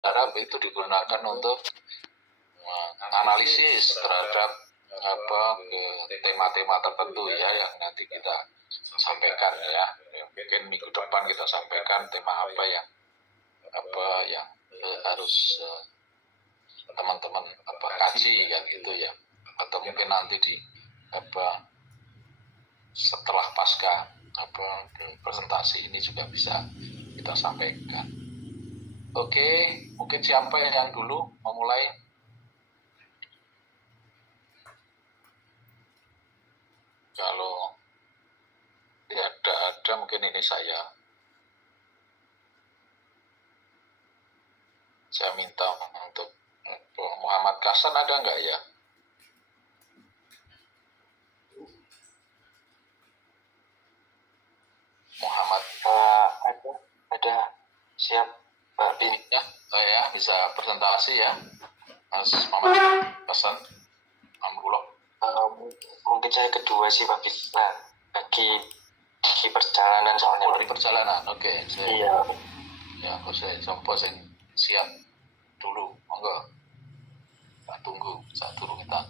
harap itu digunakan untuk analisis terhadap tema-tema tertentu ya yang nanti kita sampaikan ya. Mungkin minggu depan kita sampaikan tema apa yang harus teman-teman kaji kan gitu ya, atau mungkin nanti di setelah pasca presentasi ini juga bisa kita sampaikan. Oke, mungkin siapa yang dulu memulai? Kalau tidak ada mungkin ini saya minta untuk Muhammad Kasan, ada nggak ya? Muhammad ada siap Pak Bin ya, ya bisa presentasi ya Mas Muhammad Kasan. Alhamdulillah. Mungkin saya kedua sih Pak Bin. Nah, lagi di perjalanan soalnya. Di perjalanan, oke. Iya. Ya, saya siap dulu, monggo. Kita tunggu, saat dulu kita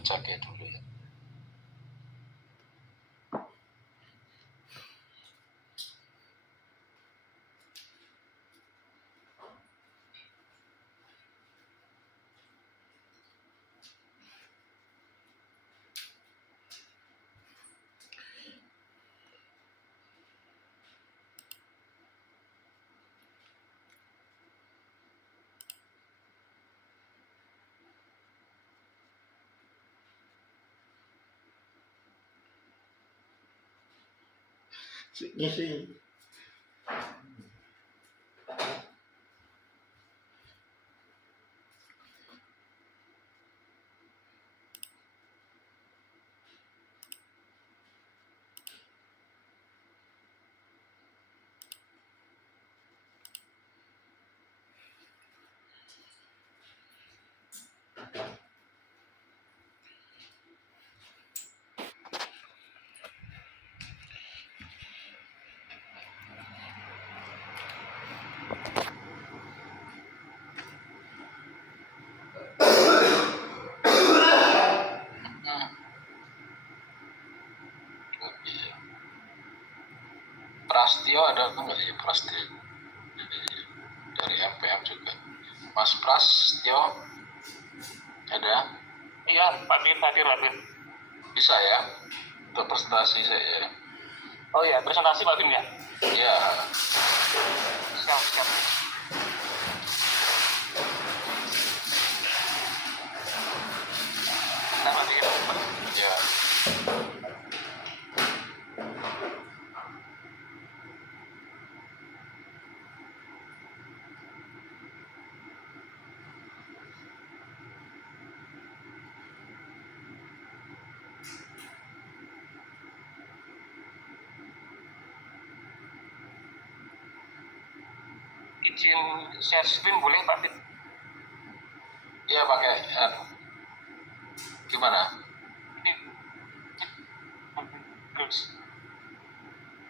jaga dulu ya. Ngisi. Prastio ada nggak ya? Prastio dari MPM juga. Mas Prastio ada? Iya, Pak Bin hadir. Bisa ya untuk presentasi saya. Oh ya, presentasi Pak Bin ya? Iya. Siap. Nah, Pak Bin. Ya. Izin share screen boleh Pak Bin? Iya pakai. Gimana?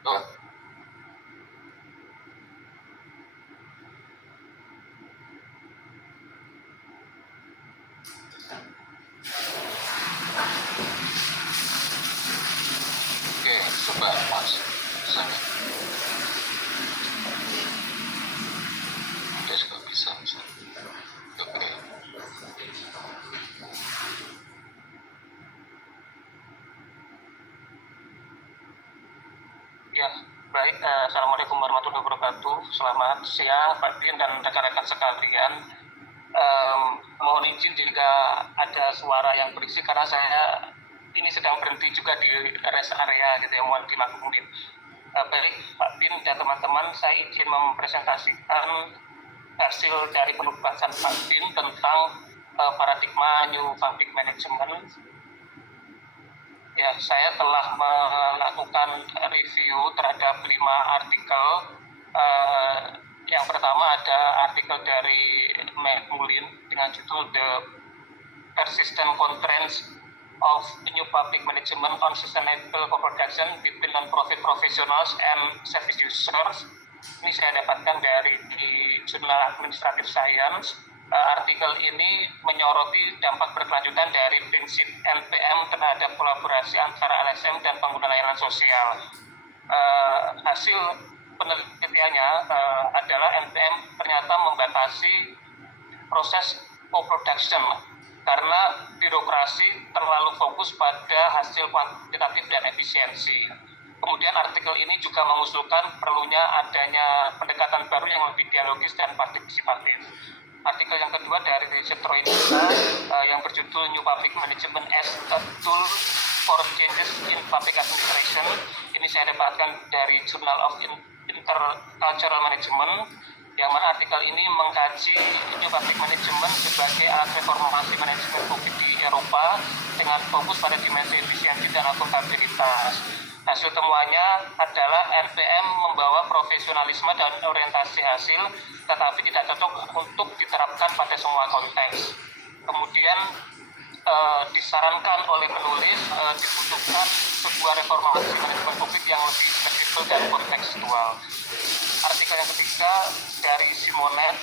Oh. Oke, coba Mas. Bisa. Oke. Ya, baik. Assalamualaikum warahmatullahi wabarakatuh. Selamat siang Pak Bin dan rekan-rekan sekalian. Mohon izin jika ada suara yang berisik karena saya ini sedang berhenti juga di rest area gitu ya, mohon dimaklumi. Baik Pak Bin dan teman-teman, saya izin mempresentasikan hasil dari penugasan Pak Bin tentang paradigma New Public Management. Ya, saya telah melakukan review terhadap 5 artikel. Yang pertama ada artikel dari McMullin dengan judul The Persistent Constraints of New Public Management on Sustainable Co-Production Between Non-Profit Professionals and Service Users. Ini saya dapatkan dari Jurnal Administrative Science. Artikel ini menyoroti dampak berkelanjutan dari prinsip NPM terhadap kolaborasi antara LSM dan pengguna layanan sosial. Hasil penelitiannya adalah NPM ternyata membatasi proses co-production karena birokrasi terlalu fokus pada hasil kuantitatif dan efisiensi. Kemudian artikel ini juga mengusulkan perlunya adanya pendekatan baru yang lebih dialogis dan partisipatif. Artikel yang kedua dari Citroinska yang berjudul New Public Management as a Tool for Changes in Public Administration. Ini saya dapatkan dari Journal of Intercultural Management, yang mana artikel ini mengkaji New Public Management sebagai alat reformasi manajemen publik di Eropa dengan fokus pada dimensi efisiensi dan akuntabilitas. Hasil temuannya adalah NPM membawa profesionalisme dan orientasi hasil, tetapi tidak cocok untuk diterapkan pada semua konteks. Kemudian disarankan oleh penulis dibutuhkan sebuah reformasi manajemen publik yang lebih fleksibel dan kontekstual. Artikel yang ketiga dari Simonet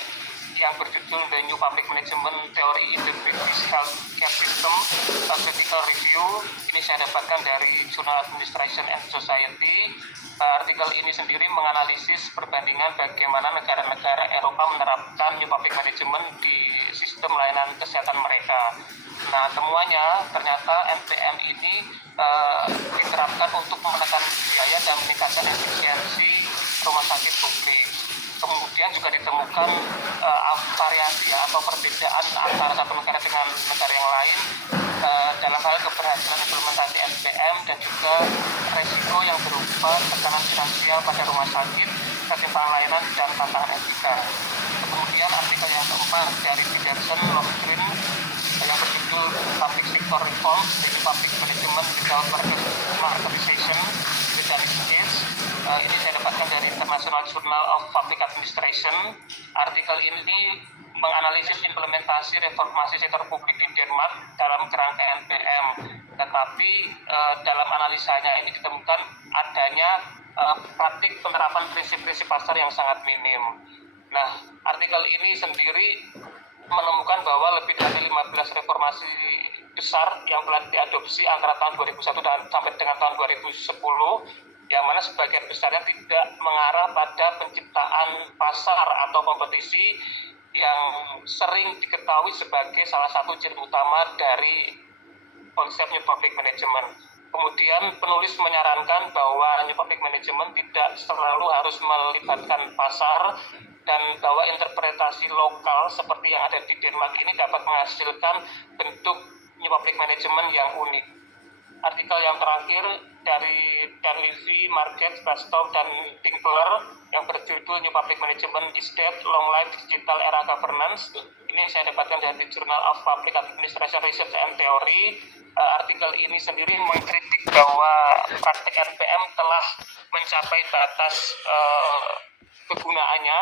yang berjudul The New Public Management Theory in the British Healthcare System, a Critical Review. Ini saya dapatkan dari Journal Administration and Society. Artikel ini sendiri menganalisis perbandingan bagaimana negara-negara Eropa menerapkan New Public Management di sistem layanan kesehatan mereka. Nah, temuannya ternyata NPM ini diterapkan untuk menekan biaya dan meningkatkan efisiensi rumah sakit publik. Kemudian juga ditemukan variasi atau perbedaan antara satu negara dengan negara yang lain dalam hal keberhasilan implementasi NPM dan juga resiko yang berupa tekanan finansial pada rumah sakit, ketimpangan layanan, dan tantangan etika. Kemudian artikel yang keempat dari Peterson Lofgren yang berjudul Public Sector Reforms, the Public Management Without Marketization, the Danish Case. Ini saya dapatkan dari International Journal of Public Administration. Artikel ini menganalisis implementasi reformasi sektor publik di Denmark dalam kerangka NPM. Tetapi dalam analisanya ini ditemukan adanya praktik penerapan prinsip-prinsip pasar yang sangat minim. Nah, artikel ini sendiri menemukan bahwa lebih dari 15 reformasi besar yang telah diadopsi antara tahun 2001 dan sampai dengan tahun 2010, yang mana sebagian besarnya tidak mengarah pada penciptaan pasar atau kompetisi yang sering diketahui sebagai salah satu ciri utama dari konsep New Public Management. Kemudian penulis menyarankan bahwa New Public Management tidak selalu harus melibatkan pasar dan bahwa interpretasi lokal seperti yang ada di Denmark ini dapat menghasilkan bentuk New Public Management yang unik. Artikel yang terakhir dari Dan Levy, Market, Bastow, dan Tinkler yang berjudul New Public Management is Dead, Long Life Digital Era Governance. Ini saya dapatkan dari Journal of Public Administration Research and Theory. Artikel ini sendiri mengkritik bahwa praktik NPM telah mencapai batas kegunaannya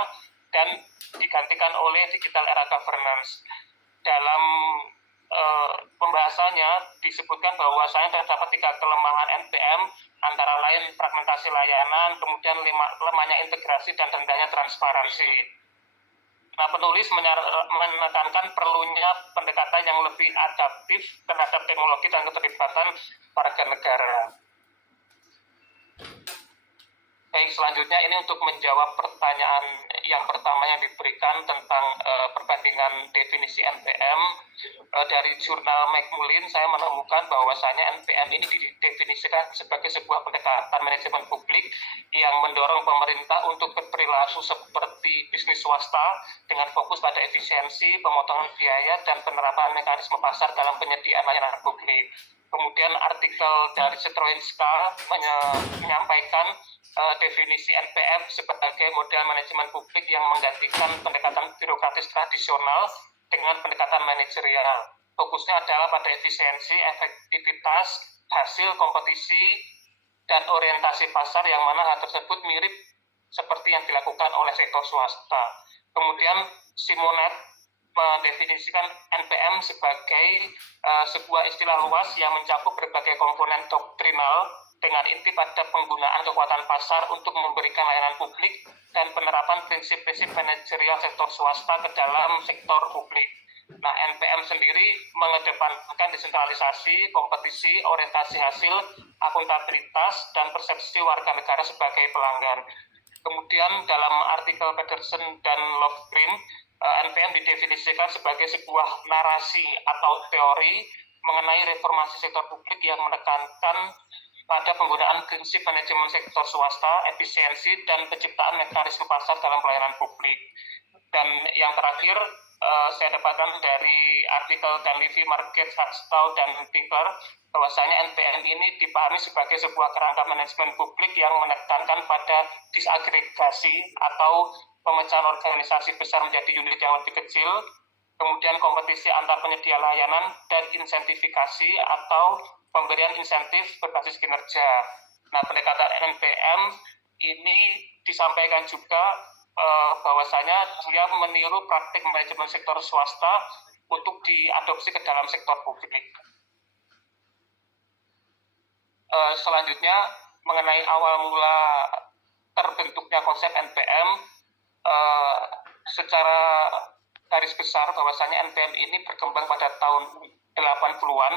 dan digantikan oleh Digital Era Governance. Dalam pembahasannya disebutkan bahwasanya terdapat 3 kelemahan NPM, antara lain fragmentasi layanan, kemudian lemahnya integrasi, dan rendahnya transparansi. Nah, penulis menekankan perlunya pendekatan yang lebih adaptif terhadap teknologi dan keterlibatan warga negara. Baik, selanjutnya ini untuk menjawab pertanyaan yang pertama yang diberikan tentang perbandingan definisi NPM. Dari jurnal Macmullen saya menemukan bahwasanya NPM ini didefinisikan sebagai sebuah pendekatan manajemen publik yang mendorong pemerintah untuk berperilaku seperti bisnis swasta dengan fokus pada efisiensi, pemotongan biaya, dan penerapan mekanisme pasar dalam penyediaan layanan publik. Kemudian artikel dari Citroinska menyampaikan definisi NPM sebagai model manajemen publik yang menggantikan pendekatan birokratis tradisional dengan pendekatan manajerial. Fokusnya adalah pada efisiensi, efektivitas, hasil kompetisi, dan orientasi pasar, yang mana hal tersebut mirip seperti yang dilakukan oleh sektor swasta. Kemudian Simonet mendefinisikan NPM sebagai sebuah istilah luas yang mencakup berbagai komponen doktrinal dengan inti pada penggunaan kekuatan pasar untuk memberikan layanan publik dan penerapan prinsip-prinsip manajerial sektor swasta ke dalam sektor publik. Nah, NPM sendiri mengedepankan desentralisasi, kompetisi, orientasi hasil, akuntabilitas, dan persepsi warga negara sebagai pelanggan. Kemudian dalam artikel Peterson dan Lofgren, NPM didefinisikan sebagai sebuah narasi atau teori mengenai reformasi sektor publik yang menekankan pada penggunaan prinsip manajemen sektor swasta, efisiensi, dan penciptaan mekanisme pasar dalam pelayanan publik. Dan yang terakhir, saya dapatkan dari artikel Dunleavy, Market, Hackstall, dan Tinkler, bahwasanya NPM ini dipahami sebagai sebuah kerangka manajemen publik yang menekankan pada disagregasi atau pemecahan organisasi besar menjadi unit yang lebih kecil, kemudian kompetisi antar penyedia layanan, dan insentifikasi atau pemberian insentif berbasis kinerja. Nah, pendekatan NPM ini disampaikan juga bahwasanya dia meniru praktik manajemen sektor swasta untuk diadopsi ke dalam sektor publik. Selanjutnya, mengenai awal mula terbentuknya konsep NPM, secara garis besar bahwasanya NPM ini berkembang pada tahun 80-an,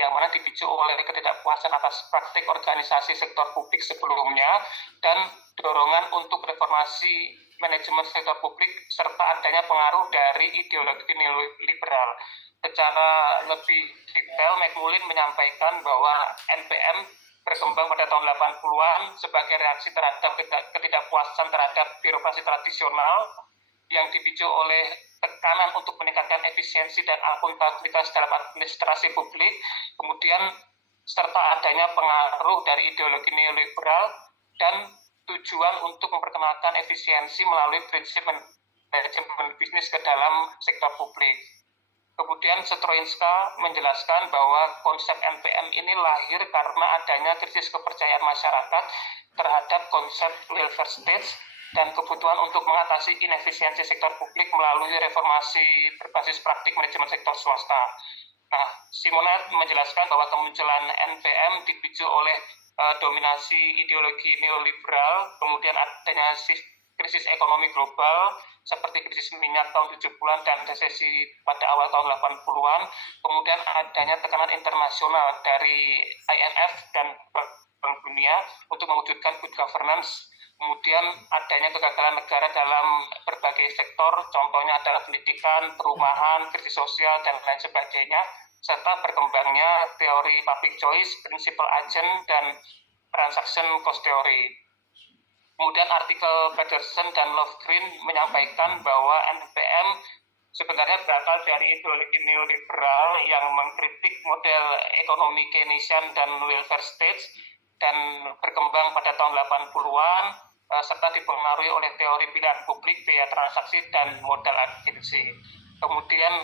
yang mana dipicu oleh ketidakpuasan atas praktik organisasi sektor publik sebelumnya dan dorongan untuk reformasi manajemen sektor publik serta adanya pengaruh dari ideologi neoliberal. Secara lebih detail, McMullin menyampaikan bahwa NPM berkembang pada tahun 80-an sebagai reaksi terhadap ketidakpuasan terhadap birokrasi tradisional yang dipicu oleh tekanan untuk meningkatkan efisiensi dan akuntabilitas dalam administrasi publik, kemudian serta adanya pengaruh dari ideologi neoliberal dan tujuan untuk memperkenalkan efisiensi melalui prinsip manajemen bisnis ke dalam sektor publik. Kemudian Stroinska menjelaskan bahwa konsep NPM ini lahir karena adanya krisis kepercayaan masyarakat terhadap konsep welfare state dan kebutuhan untuk mengatasi inefisiensi sektor publik melalui reformasi berbasis praktik manajemen sektor swasta. Nah, Simonet menjelaskan bahwa kemunculan NPM dipicu oleh dominasi ideologi neoliberal, kemudian adanya krisis ekonomi global seperti krisis minyak tahun 70-an dan resesi pada awal tahun 80-an, kemudian adanya tekanan internasional dari IMF dan Bank Dunia untuk mewujudkan good governance, kemudian adanya kegagalan negara dalam berbagai sektor, contohnya adalah pendidikan, perumahan, krisis sosial, dan lain sebagainya, serta berkembangnya teori public choice, principal agent, dan transaction cost theory. Kemudian artikel Peterson dan Lofgren menyampaikan bahwa NPM sebenarnya berasal dari ideologi neoliberal yang mengkritik model ekonomi Keynesian dan welfare state dan berkembang pada tahun 80-an serta dipengaruhi oleh teori pilihan publik, biaya transaksi, dan modal agensi. Kemudian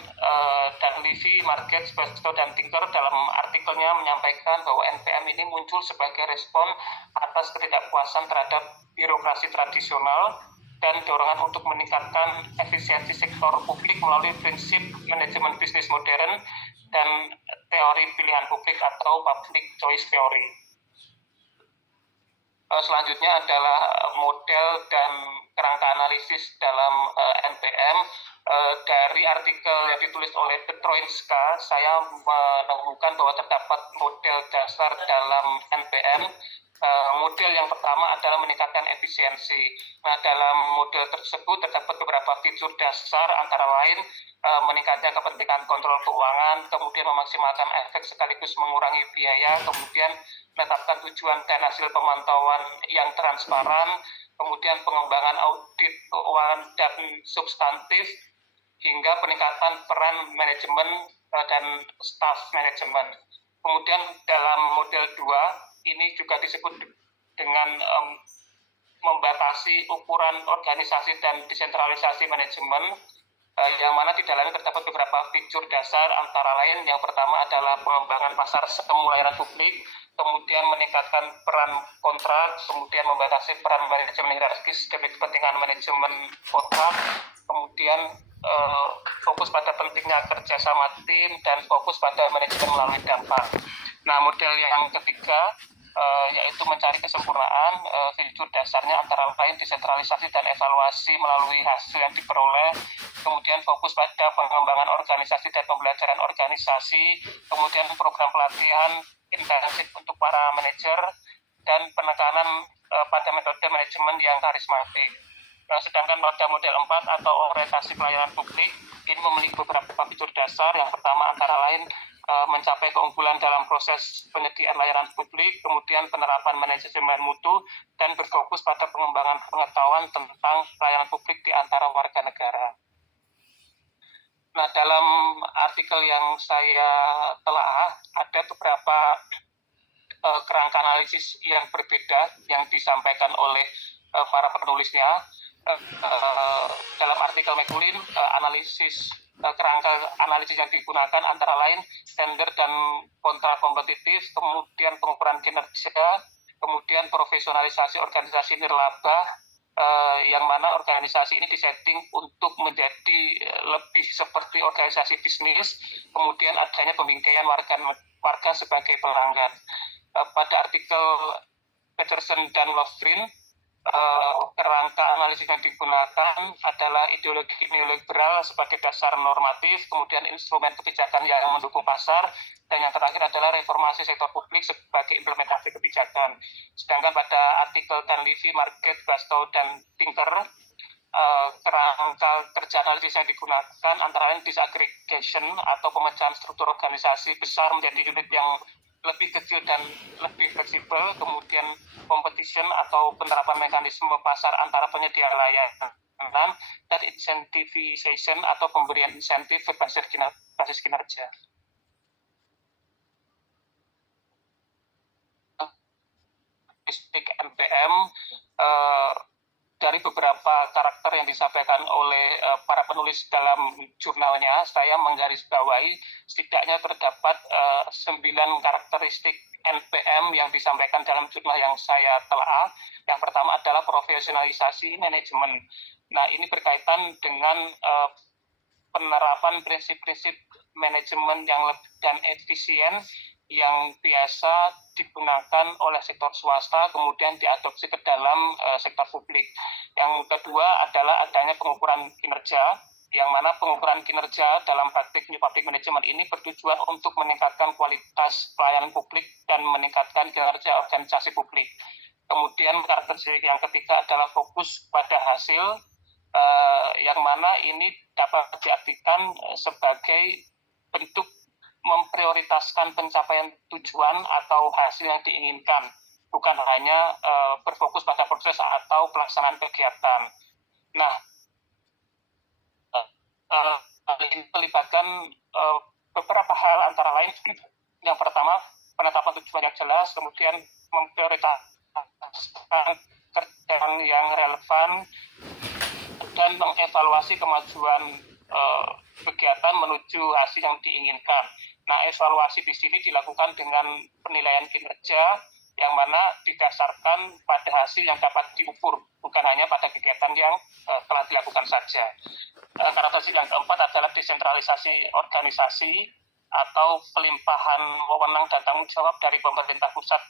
Dunleavy, Market, Bastow, dan Tinker dalam artikelnya menyampaikan bahwa NPM ini muncul sebagai respon atas ketidakpuasan terhadap birokrasi tradisional dan dorongan untuk meningkatkan efisiensi sektor publik melalui prinsip manajemen bisnis modern dan teori pilihan publik atau public choice theory. Selanjutnya adalah model dan kerangka analisis dalam NPM. Dari artikel yang ditulis oleh Petroinska, saya menemukan bahwa terdapat model dasar dalam NPM. Model yang pertama adalah meningkatkan efisiensi. Nah, dalam model tersebut terdapat beberapa fitur dasar, antara lain meningkatnya kepentingan kontrol keuangan, kemudian memaksimalkan efek sekaligus mengurangi biaya, kemudian menetapkan tujuan dan hasil pemantauan yang transparan, kemudian pengembangan audit keuangan dan substantif, hingga peningkatan peran manajemen dan staff manajemen. Kemudian dalam model 2, ini juga disebut dengan membatasi ukuran organisasi dan desentralisasi manajemen, yang mana di dalamnya terdapat beberapa fitur dasar, antara lain yang pertama adalah pengembangan pasar semua layanan publik, kemudian meningkatkan peran kontrak, kemudian membatasi peran manajemen hierarkis demi kepentingan manajemen kontrak, kemudian fokus pada pentingnya kerjasama tim, dan fokus pada manajemen melalui dampak. Nah, model yang ketiga yaitu mencari kesempurnaan. Fitur dasarnya antara lain desentralisasi dan evaluasi melalui hasil yang diperoleh, kemudian fokus pada pengembangan organisasi dan pembelajaran organisasi, kemudian program pelatihan intensif untuk para manajer, dan penekanan pada metode manajemen yang karismatik. Sedangkan pada model 4 atau orientasi pelayanan publik, ini memiliki beberapa fitur dasar. Yang pertama antara lain mencapai keunggulan dalam proses penyediaan layanan publik, kemudian penerapan manajemen mutu, dan berfokus pada pengembangan pengetahuan tentang pelayanan publik di antara warga negara. Nah, dalam artikel yang saya telah ada beberapa kerangka analisis yang berbeda yang disampaikan oleh para penulisnya. Dalam artikel Mekulin, analisis kerangka analisis yang digunakan antara lain standar dan kontra kompetitif, kemudian pengukuran kinerja, kemudian profesionalisasi organisasi nirlaba, yang mana organisasi ini disetting untuk menjadi lebih seperti organisasi bisnis, kemudian adanya pembingkaian warga sebagai pelanggan. Pada artikel Peterson dan Lovgren, kerangka analisis yang digunakan adalah ideologi neoliberal sebagai dasar normatif, kemudian instrumen kebijakan yang mendukung pasar, dan yang terakhir adalah reformasi sektor publik sebagai implementasi kebijakan. Sedangkan pada artikel Dunleavy, Market, Bastow, dan Tinker, kerangka kerja analisis yang digunakan antara lain disaggregation atau pemecahan struktur organisasi besar menjadi unit yang lebih kecil dan lebih fleksibel, kemudian competition atau penerapan mekanisme pasar antara penyedia layanan, dan incentivization atau pemberian insentif berbasis kinerja. Statistik NPM, dari beberapa karakter yang disampaikan oleh para penulis dalam jurnalnya, saya menggarisbawahi setidaknya terdapat 9 karakteristik NPM yang disampaikan dalam jurnal yang saya telah. Yang pertama adalah profesionalisasi manajemen. Nah, ini berkaitan dengan penerapan prinsip-prinsip manajemen yang lebih dan efisien yang biasa digunakan oleh sektor swasta, kemudian diadopsi ke dalam sektor publik. Yang kedua adalah adanya pengukuran kinerja, yang mana pengukuran kinerja dalam praktik New Public Management ini bertujuan untuk meningkatkan kualitas pelayanan publik dan meningkatkan kinerja organisasi publik. Kemudian karakteristik yang ketiga adalah fokus pada hasil, yang mana ini dapat diartikan sebagai bentuk memprioritaskan pencapaian tujuan atau hasil yang diinginkan, bukan hanya berfokus pada proses atau pelaksanaan kegiatan. Nah, ini melibatkan beberapa hal antara lain. Yang pertama, penetapan tujuan yang jelas, kemudian memprioritaskan kerjaan yang relevan, dan mengevaluasi kemajuan kegiatan menuju hasil yang diinginkan. Nah, evaluasi di sini dilakukan dengan penilaian kinerja yang mana didasarkan pada hasil yang dapat diukur, bukan hanya pada kegiatan yang telah dilakukan saja. Karakteristik yang keempat adalah desentralisasi organisasi atau pelimpahan wewenang dan tanggung jawab dari pemerintah pusat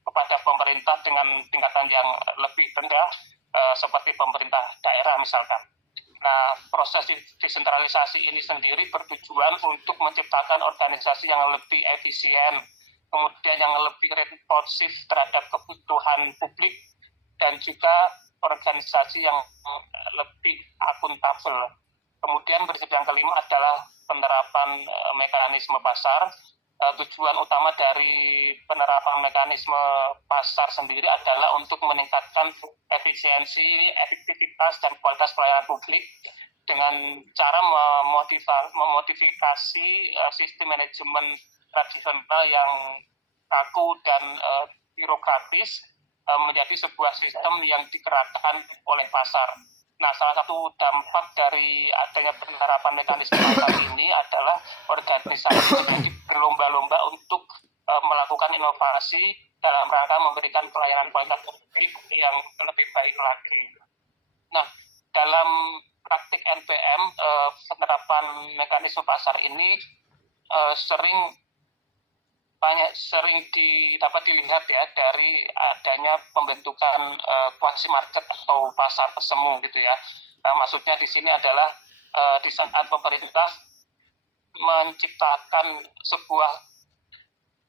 kepada pemerintah dengan tingkatan yang lebih rendah, seperti pemerintah daerah misalkan. Nah, proses desentralisasi ini sendiri bertujuan untuk menciptakan organisasi yang lebih efisien, kemudian yang lebih responsif terhadap kebutuhan publik, dan juga organisasi yang lebih akuntabel. Kemudian prinsip yang kelima adalah penerapan mekanisme pasar. Tujuan utama dari penerapan mekanisme pasar sendiri adalah untuk meningkatkan efisiensi, efektivitas, dan kualitas pelayanan publik dengan cara memodifikasi sistem manajemen tradisional yang kaku dan birokratis menjadi sebuah sistem yang digerakkan oleh pasar. Nah, salah satu dampak dari adanya penerapan mekanisme pasar ini adalah organisasi menjadi berlomba-lomba untuk melakukan inovasi dalam rangka memberikan pelayanan kualitas publik yang lebih baik lagi. Nah, dalam praktik NPM, penerapan mekanisme pasar ini sering banyak sering dapat dilihat ya dari adanya pembentukan quasi market atau pasar semu gitu ya. Maksudnya di sini adalah di saat pemerintah menciptakan sebuah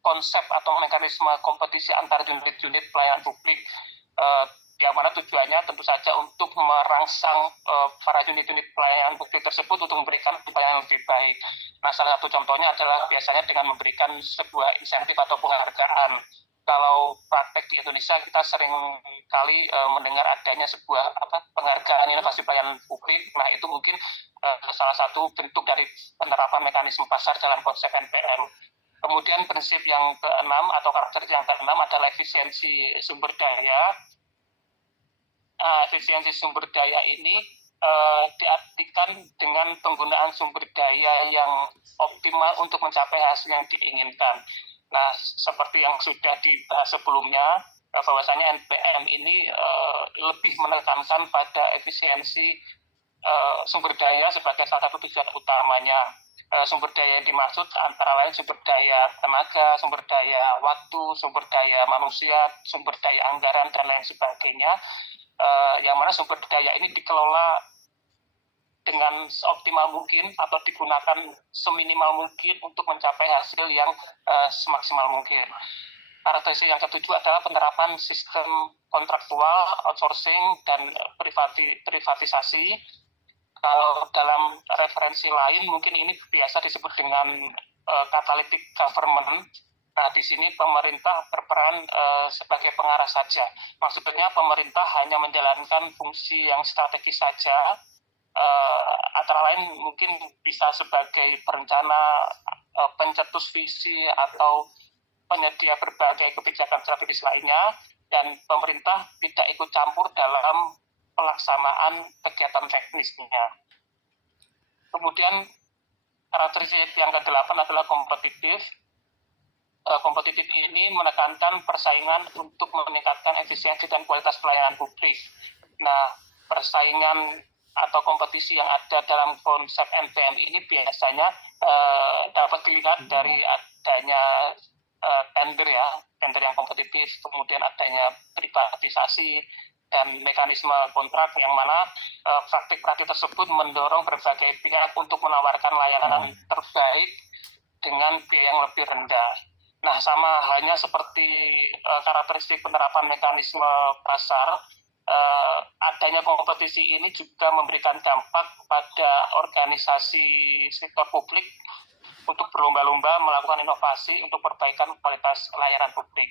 konsep atau mekanisme kompetisi antar unit-unit pelayanan publik yang mana tujuannya tentu saja untuk merangsang para unit-unit pelayanan publik tersebut untuk memberikan pelayanan lebih baik. Nah, salah satu contohnya adalah biasanya dengan memberikan sebuah insentif atau penghargaan. Kalau praktek di Indonesia kita sering kali mendengar adanya sebuah penghargaan inovasi pelayanan publik. Nah, itu mungkin salah satu bentuk dari penerapan mekanisme pasar dalam konsep NPM. Kemudian prinsip yang keenam atau karakter yang keenam adalah efisiensi sumber daya. Efisiensi sumber daya ini diartikan dengan penggunaan sumber daya yang optimal untuk mencapai hasil yang diinginkan. Nah, seperti yang sudah dibahas sebelumnya, bahwasanya NPM ini lebih menekankan pada efisiensi sumber daya sebagai salah satu tujuan utamanya. Sumber daya yang dimaksud antara lain sumber daya tenaga, sumber daya waktu, sumber daya manusia, sumber daya anggaran, dan lain sebagainya. Yang mana sumber daya ini dikelola dengan seoptimal mungkin atau digunakan seminimal mungkin untuk mencapai hasil yang semaksimal mungkin. Karakteristik yang ketujuh adalah penerapan sistem kontraktual, outsourcing, dan privatisasi. Kalau dalam referensi lain mungkin ini biasa disebut dengan catalytic government. Nah, di sini pemerintah berperan sebagai pengarah saja. Maksudnya pemerintah hanya menjalankan fungsi yang strategis saja, antara lain mungkin bisa sebagai perencana, pencetus visi, atau penyedia berbagai kebijakan strategis lainnya, dan pemerintah tidak ikut campur dalam pelaksanaan kegiatan teknisnya. Kemudian karakteristik yang ke-8 adalah kompetitif. Kompetitif ini menekankan persaingan untuk meningkatkan efisiensi dan kualitas pelayanan publik. Nah, persaingan atau kompetisi yang ada dalam konsep NPM ini biasanya dapat dilihat dari adanya tender yang kompetitif, kemudian adanya privatisasi, dan mekanisme kontrak yang mana praktik-praktik tersebut mendorong berbagai pihak untuk menawarkan layanan terbaik dengan biaya yang lebih rendah. Nah, sama halnya seperti karakteristik penerapan mekanisme pasar, adanya kompetisi ini juga memberikan dampak pada organisasi sektor publik untuk berlomba-lomba melakukan inovasi untuk perbaikan kualitas layanan publik.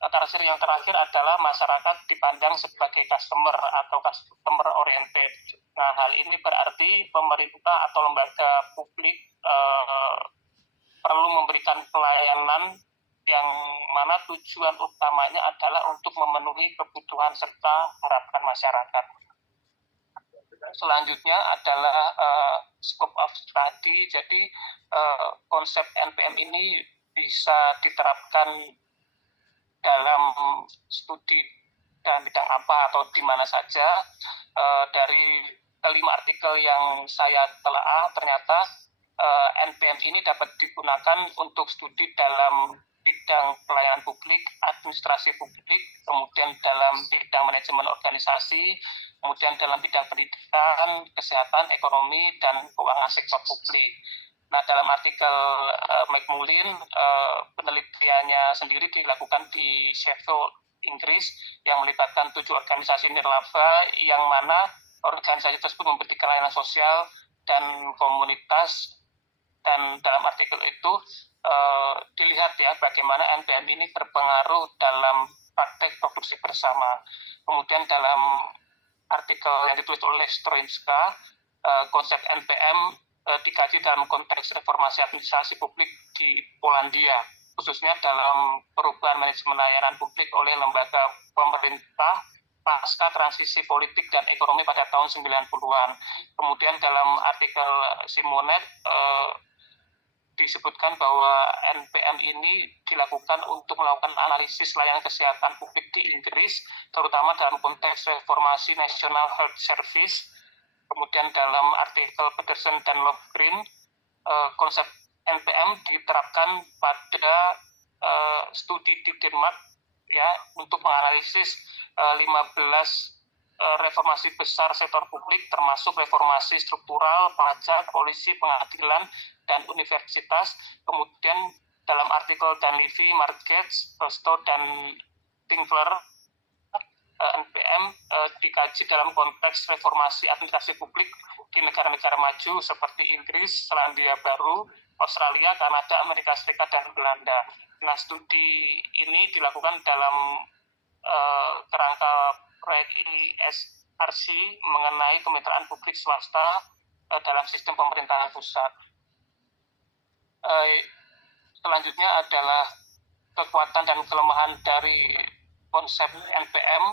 Karakteristik yang terakhir adalah masyarakat dipandang sebagai customer atau customer oriented. Nah, hal ini berarti pemerintah atau lembaga publik perlu memberikan pelayanan yang mana tujuan utamanya adalah untuk memenuhi kebutuhan serta harapan masyarakat. Selanjutnya adalah scope of study. Jadi konsep NPM ini bisa diterapkan dalam studi dalam bidang apa atau di mana saja. Dari kelima artikel yang saya telah ternyata NPM ini dapat digunakan untuk studi dalam bidang pelayanan publik, administrasi publik, kemudian dalam bidang manajemen organisasi, kemudian dalam bidang pendidikan, kesehatan, ekonomi, dan keuangan sektor publik. Nah, dalam artikel McMullin, penelitiannya sendiri dilakukan di Sheffield, Inggris, yang melibatkan 7 organisasi nirlaba, yang mana organisasi tersebut memberikan layanan sosial dan komunitas. Dan dalam artikel itu dilihat bagaimana NPM ini berpengaruh dalam praktek produksi bersama. Kemudian dalam artikel yang ditulis oleh Stronska, konsep NPM dikaji dalam konteks reformasi administrasi publik di Polandia, khususnya dalam perubahan manajemen layanan publik oleh lembaga pemerintah pasca transisi politik dan ekonomi pada tahun 90-an. Kemudian dalam artikel Simonet disebutkan bahwa NPM ini dilakukan untuk melakukan analisis layanan kesehatan publik di Inggris, terutama dalam konteks reformasi National Health Service. Kemudian dalam artikel Peterson dan Lofgren, konsep NPM diterapkan pada studi di Denmark ya untuk menganalisis 15 reformasi besar sektor publik termasuk reformasi struktural, pajak, polisi, pengadilan, dan universitas. Kemudian dalam artikel Dan Levy, Margetts, Rostow, dan Tinkler, NPM dikaji dalam konteks reformasi administrasi publik di negara-negara maju seperti Inggris, Selandia Baru, Australia, Kanada, Amerika Serikat, dan Belanda. Nah, studi ini dilakukan dalam kerangka proyek ISRC mengenai kemitraan publik swasta dalam sistem pemerintahan pusat. Selanjutnya adalah kekuatan dan kelemahan dari konsep NPM.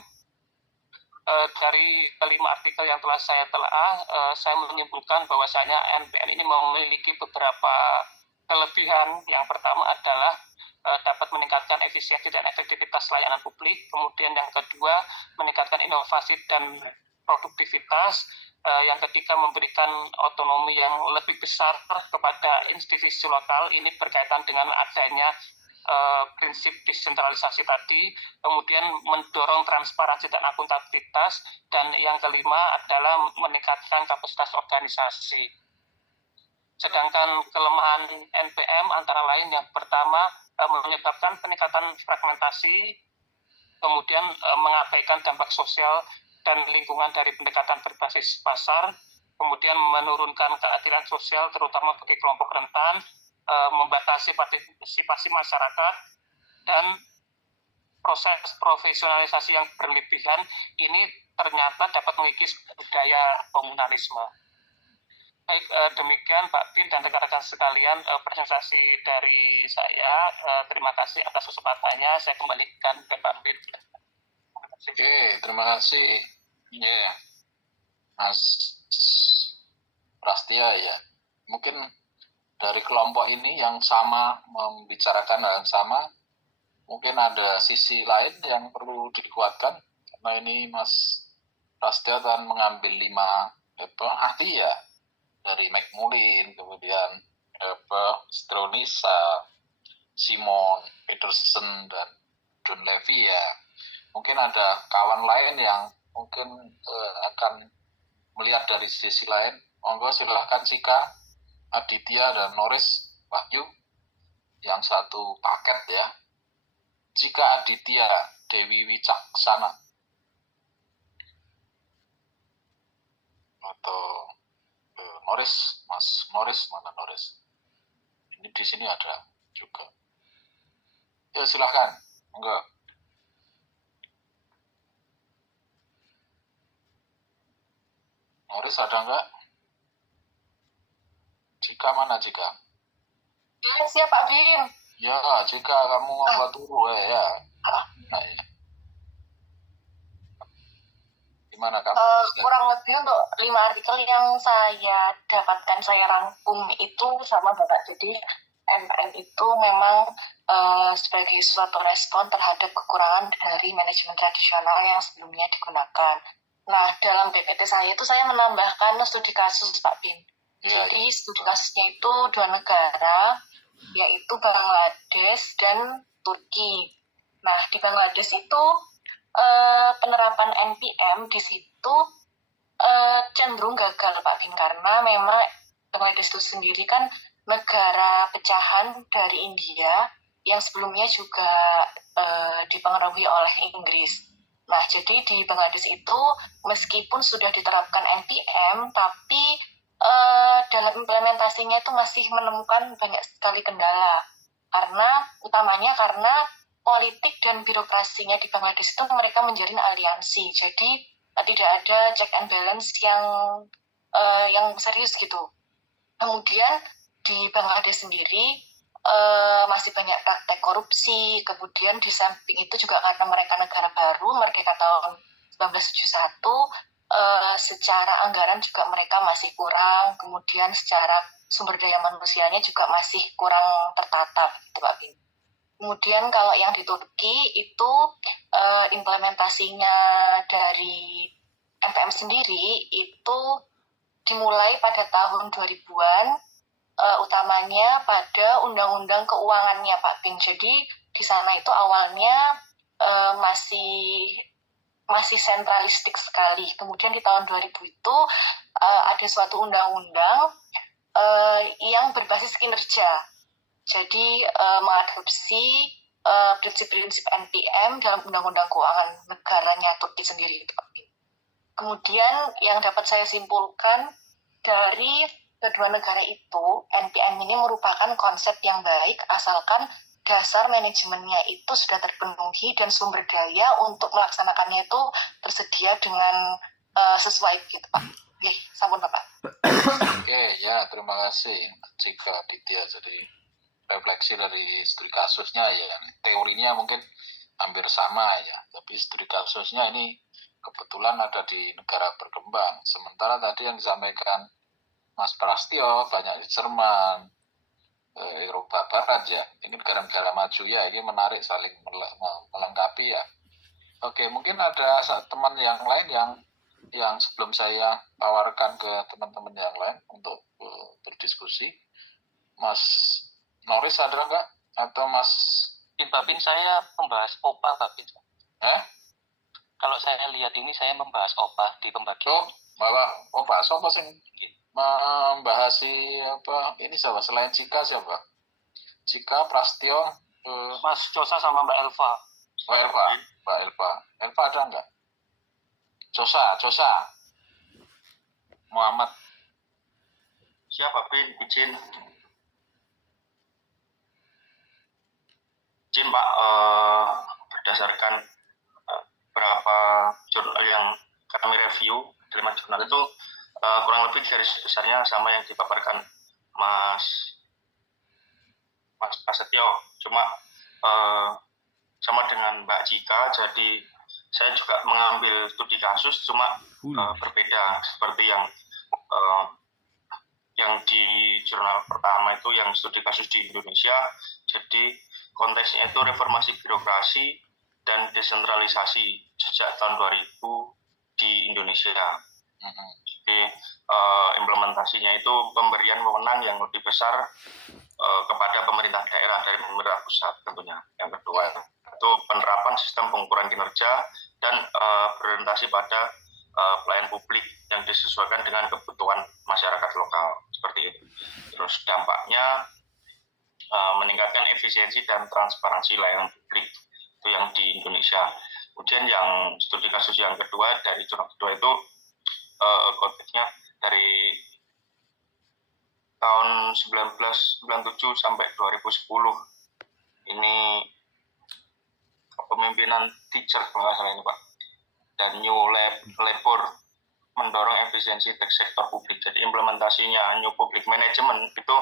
Dari kelima artikel yang telah saya telaah, saya menyimpulkan bahwasanya NPM ini memiliki beberapa kelebihan. Yang pertama adalah dapat meningkatkan efisiensi dan efektivitas layanan publik. Kemudian yang kedua, meningkatkan inovasi dan produktivitas. Yang ketiga, memberikan otonomi yang lebih besar kepada institusi lokal. Ini berkaitan dengan adanya prinsip desentralisasi tadi. Kemudian mendorong transparansi dan akuntabilitas. Dan yang kelima adalah meningkatkan kapasitas organisasi. Sedangkan kelemahan NPM antara lain yang pertama menyebabkan peningkatan fragmentasi, kemudian mengabaikan dampak sosial dan lingkungan dari pendekatan berbasis pasar, kemudian menurunkan keadilan sosial terutama bagi kelompok rentan, membatasi partisipasi masyarakat, dan proses profesionalisasi yang berlebihan ini ternyata dapat mengikis budaya komunalisme. Baik, demikian Pak Bin dan rekan-rekan sekalian presentasi dari saya. Terima kasih atas kesempatannya. Saya kembalikan ke Pak Bin. Oke, terima kasih. Ya, Mas Prastia ya. Mungkin dari kelompok ini yang sama membicarakan hal yang sama, mungkin ada sisi lain yang perlu dikuatkan. Karena ini Mas Prastia akan mengambil 5 ahli ya. Dari McMullin, kemudian Stronisa, Simon, Peterson, dan Don Levy ya. Mungkin ada kawan lain yang mungkin akan melihat dari sisi lain. Monggo silahkan Cika, Aditya, dan Norris, Wahyu. Yang satu paket ya. Cika Aditya, Dewi Wicaksana. Atau Norris, Mas Norris, mana Norris? Ini di sini ada juga. Ya silahkan, enggak. Norris ada enggak? Jika mana Jika? Ya, siap Pak Bin. Ya, Jika kamu apa turu ya. Nah, ya. Gimana kamu? Kurang lebih untuk 5 artikel yang saya dapatkan, saya rangkum itu sama Bapak. Jadi NPM itu memang sebagai suatu respon terhadap kekurangan dari manajemen tradisional yang sebelumnya digunakan. Nah, dalam PPT saya itu saya menambahkan studi kasus Pak Bin. Ya, jadi studi kasusnya itu 2 negara, yaitu Bangladesh dan Turki. Nah, di Bangladesh itu penerapan NPM di situ cenderung gagal Pak Bin, karena memang Bangladesh itu sendiri kan negara pecahan dari India yang sebelumnya juga dipengaruhi oleh Inggris. Nah, jadi di Bangladesh itu meskipun sudah diterapkan NPM, tapi dalam implementasinya itu masih menemukan banyak sekali kendala. Utamanya karena politik dan birokrasinya di Bangladesh itu mereka menjalin aliansi. Jadi tidak ada check and balance yang serius gitu. Kemudian di Bangladesh sendiri masih banyak praktek korupsi. Kemudian di samping itu juga karena mereka negara baru, merdeka tahun 1971, secara anggaran juga mereka masih kurang. Kemudian secara sumber daya manusianya juga masih kurang tertata, gitu Pak Bin. Kemudian kalau yang di Turki itu implementasinya dari NPM sendiri itu dimulai pada tahun 2000-an utamanya pada undang-undang keuangannya Pak Bin. Jadi di sana itu awalnya masih sentralistik sekali. Kemudian di tahun 2000 itu ada suatu undang-undang yang berbasis kinerja. Jadi mengadopsi prinsip-prinsip NPM dalam undang-undang keuangan negaranya Turki sendiri itu Pak Bin. Kemudian yang dapat saya simpulkan dari kedua negara itu, NPM ini merupakan konsep yang baik asalkan dasar manajemennya itu sudah terpenuhi dan sumber daya untuk melaksanakannya itu tersedia dengan sesuai gitu Pak. Oke, sampun Bapak. Oke, ya terima kasih Cika Ditya. Jadi refleksi dari studi kasusnya ya, teorinya mungkin hampir sama ya, tapi studi kasusnya ini kebetulan ada di negara berkembang. Sementara tadi yang disampaikan Mas Prastio banyak di Jerman, Eropa Barat ya, ini negara-negara maju ya, ini menarik saling melengkapi ya. Oke, mungkin ada teman yang lain yang sebelum saya tawarkan ke teman-teman yang lain untuk berdiskusi. Mas Noris ada nggak? Atau Mas Pak Bin, saya membahas OPA Pak Bin. Kalau saya lihat ini saya membahas OPA di pembagian. Bahwa OPA siapa sih membahas apa ini siapa selain Cika siapa? Cika, Prastio, Mas Josa sama Mbak Elva. Mbak Elva ada nggak? Josa, Muhammad. Siapa Bin? Izin Pak, berdasarkan beberapa jurnal yang kami review, 5 jurnal itu kurang lebih garis besarnya sama yang dipaparkan Mas Prasetyo, cuma sama dengan Mbak Cika. Jadi saya juga mengambil studi kasus, cuma berbeda seperti yang di jurnal pertama itu yang studi kasus di Indonesia. Jadi konteksnya itu reformasi birokrasi dan desentralisasi sejak tahun 2000 di Indonesia. Jadi implementasinya itu pemberian wewenang yang lebih besar kepada pemerintah daerah dari pemerintah pusat tentunya. Yang kedua itu penerapan sistem pengukuran kinerja dan berorientasi pada pelayanan publik yang disesuaikan dengan kebutuhan masyarakat lokal, seperti itu. Terus dampaknya meningkatkan efisiensi dan transparansi layanan publik, itu yang di Indonesia. Kemudian yang studi kasus yang kedua dari jurnal kedua itu konteksnya dari tahun 1997 sampai 2010. Ini kepemimpinan teacher kalau nggak salah ini Pak, dan New Labor mendorong efisiensi sektor publik. Jadi implementasinya New Public Management itu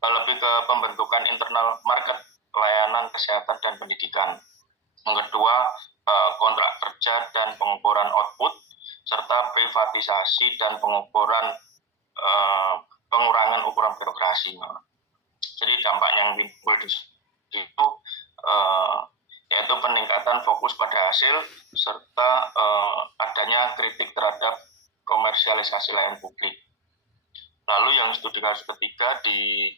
lebih ke pembentukan internal market layanan kesehatan dan pendidikan. Yang kedua, kontrak kerja dan pengukuran output, serta privatisasi dan pengurangan ukuran birokrasi. Jadi dampak yang timbul di situ yaitu peningkatan fokus pada hasil serta adanya kritik terhadap komersialisasi layanan publik. Lalu yang studi kasus ketiga di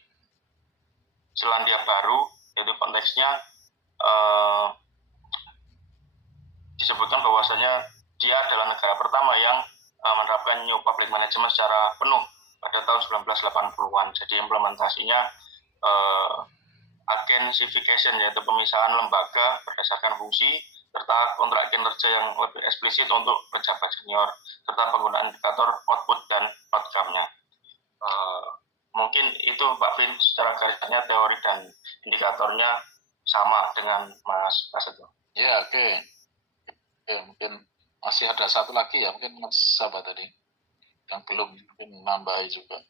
Selandia Baru, yaitu konteksnya disebutkan bahwasanya dia adalah negara pertama yang menerapkan New Public Management secara penuh pada tahun 1980-an. Jadi implementasinya agensification, yaitu pemisahan lembaga berdasarkan fungsi, serta kontrak kinerja yang lebih eksplisit untuk pejabat senior, serta penggunaan indikator output dan outcome-nya. Mungkin itu Pak Vin, secara garisnya teori dan indikatornya sama dengan Mas Prasetyo. Ya, oke. Mungkin masih ada satu lagi ya, mungkin Mas Sabah tadi yang belum mungkin nambahi juga.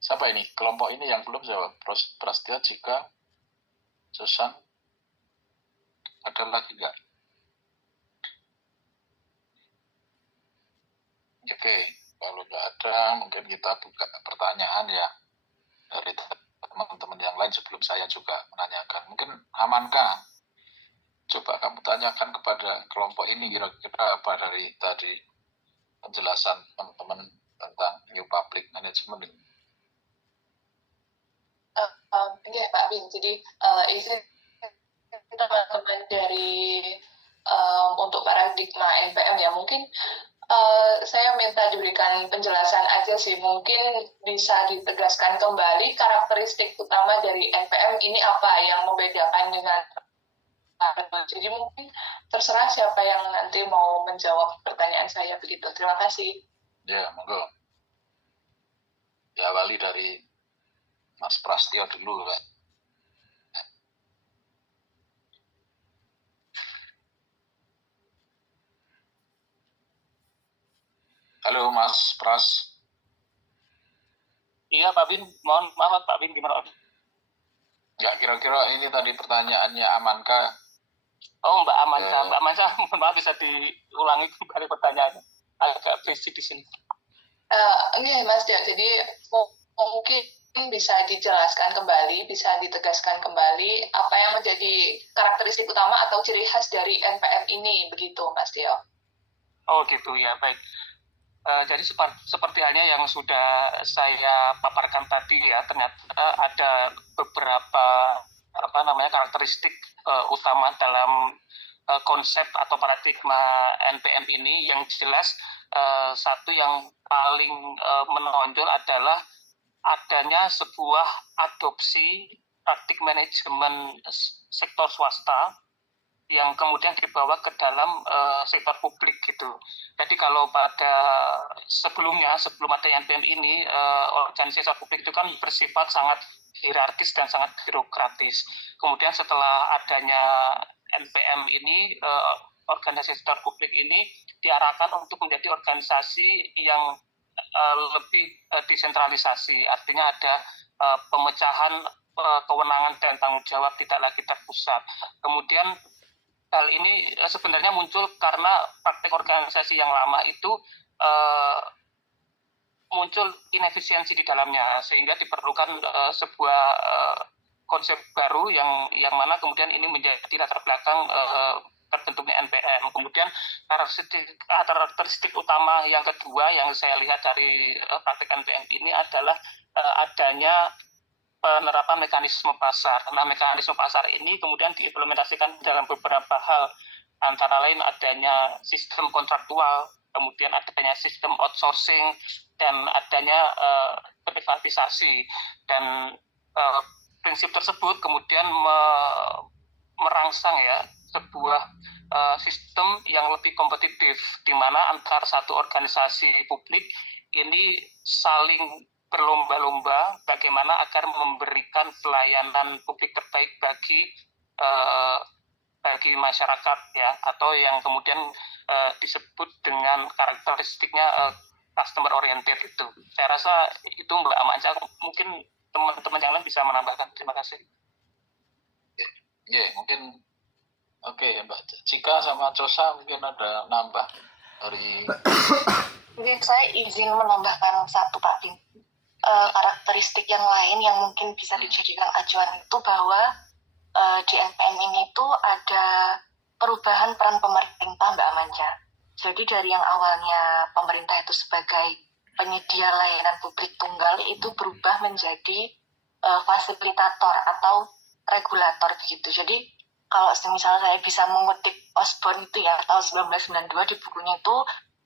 Siapa ini? Kelompok ini yang belum jawab. Prastya, Cika, Susan, ada lagi nggak? Oke, kalau nggak ada, mungkin kita buka pertanyaan ya dari teman-teman yang lain sebelum saya juga menanyakan. Mungkin Amanka, coba kamu tanyakan kepada kelompok ini kira-kira apa dari tadi penjelasan teman-teman tentang New Public Management ini. Iya Pak Bin, jadi izin teman-teman dari untuk paradigma NPM ya, mungkin saya minta diberikan penjelasan aja sih, mungkin bisa ditegaskan kembali karakteristik utama dari NPM ini apa yang membedakan dengan jadi mungkin terserah siapa yang nanti mau menjawab pertanyaan saya begitu. Terima kasih. Ya, monggo. Diawali dari Mas Prastio dulu, Pak. Halo Mas Pras. Iya Pak Bin, mohon maaf Pak Bin, gimana? Ya, kira-kira ini tadi pertanyaannya Amanka. Oh Mbak Amansa, mohon maaf bisa diulangi kembali pertanyaannya. Agak berisik di sini. Iya Mas Dio, jadi mungkin bisa dijelaskan kembali, bisa ditegaskan kembali apa yang menjadi karakteristik utama atau ciri khas dari NPM ini, begitu Mas Dio. Oh gitu ya, baik. Jadi seperti halnya yang sudah saya paparkan tadi ya, ternyata ada beberapa karakteristik utama dalam konsep atau paradigma NPM ini. Yang jelas satu yang paling menonjol adalah adanya sebuah adopsi praktik manajemen sektor swasta yang kemudian dibawa ke dalam sektor publik gitu. Jadi kalau pada sebelum ada NPM ini, organisasi sektor publik itu kan bersifat sangat hierarkis dan sangat birokratis. Kemudian setelah adanya NPM ini, organisasi sektor publik ini diarahkan untuk menjadi organisasi yang lebih desentralisasi. Artinya ada pemecahan kewenangan dan tanggung jawab tidak lagi terpusat. Kemudian hal ini sebenarnya muncul karena praktek organisasi yang lama itu muncul inefisiensi di dalamnya, sehingga diperlukan sebuah konsep baru yang mana kemudian ini menjadi latar belakang terbentuknya NPM. Kemudian karakteristik utama yang kedua yang saya lihat dari praktek NPM ini adalah adanya penerapan mekanisme pasar. Nah, mekanisme pasar ini kemudian diimplementasikan dalam beberapa hal, antara lain adanya sistem kontraktual, kemudian adanya sistem outsourcing, dan adanya privatisasi. Dan prinsip tersebut kemudian merangsang ya sebuah sistem yang lebih kompetitif, di mana antar satu organisasi publik ini saling berlomba-lomba bagaimana agar memberikan pelayanan publik terbaik bagi masyarakat ya, atau yang kemudian disebut dengan karakteristiknya customer oriented itu. Saya rasa itu Mbak Amanca, mungkin teman-teman yang lain bisa menambahkan. Terima kasih. Ya, mungkin oke, Mbak Cika sama Cosa mungkin ada nambah dari. Mungkin saya izin menambahkan satu Pak Bin. Karakteristik yang lain yang mungkin bisa dijadikan acuan itu bahwa di NPM ini tuh ada perubahan peran pemerintah Mbak Amanca. Jadi dari yang awalnya pemerintah itu sebagai penyedia layanan publik tunggal itu berubah menjadi fasilitator atau regulator begitu. Jadi kalau misalnya saya bisa mengutip Osborne itu ya tahun 1992 di bukunya itu,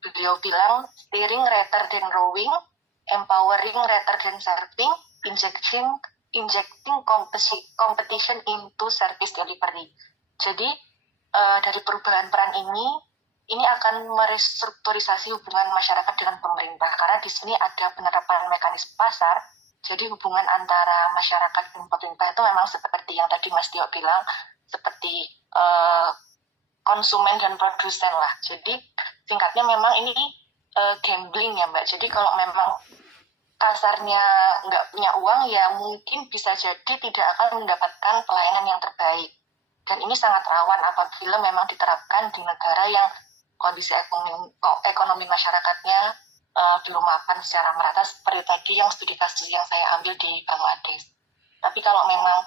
beliau bilang steering rather than rowing, empowering rather than serving, injecting competition into service delivery. Jadi dari perubahan peran ini akan merestrukturisasi hubungan masyarakat dengan pemerintah, karena di sini ada penerapan mekanisme pasar. Jadi hubungan antara masyarakat dan pemerintah itu memang seperti yang tadi Mas Tio bilang, seperti konsumen dan produsen lah. Jadi singkatnya memang ini gambling ya Mbak. Jadi kalau memang kasarnya nggak punya uang ya mungkin bisa jadi tidak akan mendapatkan pelayanan yang terbaik. Dan ini sangat rawan apabila memang diterapkan di negara yang kondisi ekonomi masyarakatnya belum mapan secara merata, seperti tadi yang studi kasus yang saya ambil di Bangladesh. Tapi kalau memang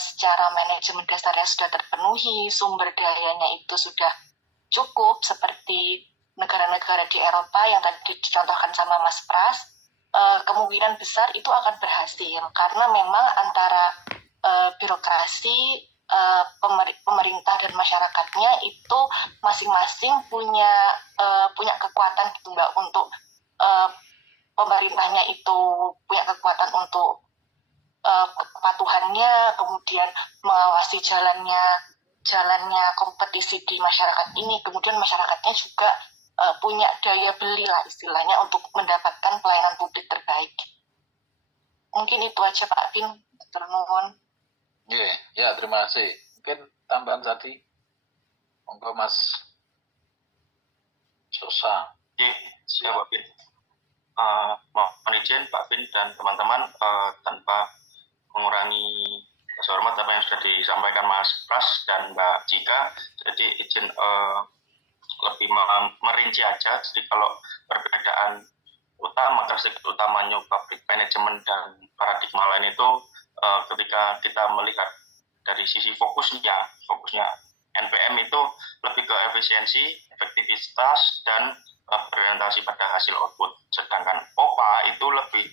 secara manajemen dasarnya sudah terpenuhi, sumber dayanya itu sudah cukup, seperti negara-negara di Eropa yang tadi dicontohkan sama Mas Pras, kemungkinan besar itu akan berhasil karena memang antara birokrasi pemerintah dan masyarakatnya itu masing-masing punya kekuatan gitu Mbak, untuk pemerintahnya itu punya kekuatan untuk kepatuhannya, kemudian mengawasi jalannya kompetisi di masyarakat ini, kemudian masyarakatnya juga punya daya beli lah istilahnya untuk mendapatkan pelayanan publik terbaik. Mungkin itu aja Pak Bin, ternuhun. Ya, terima kasih. Mungkin tambahan tadi, monggo Mas Sosa. Siap Pak Bin. Mohon izin Pak Bin dan teman-teman, tanpa mengurangi hormat apa yang sudah disampaikan Mas Pras dan Mbak Cika, jadi izin lebih merinci aja. Jadi kalau perbedaan utama new public management dan paradigma lain itu ketika kita melihat dari sisi fokusnya NPM itu lebih ke efisiensi, efektivitas, dan berorientasi pada hasil output. Sedangkan OPA itu lebih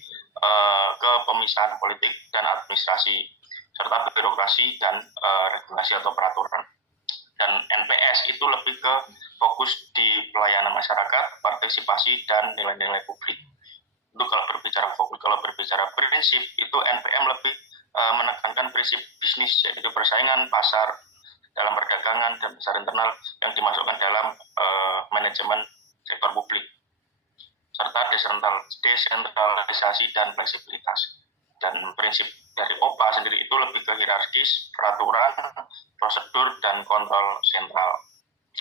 ke pemisahan politik dan administrasi, serta birokrasi dan regulasi atau peraturan. Dan NPS itu lebih ke fokus di pelayanan masyarakat, partisipasi, dan nilai-nilai publik. Itu kalau berbicara fokus. Kalau berbicara prinsip, itu NPM lebih menekankan prinsip bisnis, yaitu persaingan pasar dalam perdagangan dan pasar internal yang dimasukkan dalam manajemen sektor publik, serta desentralisasi dan fleksibilitas. Dan prinsip dari OPA sendiri itu lebih ke hierarkis, peraturan, prosedur, dan kontrol sentral.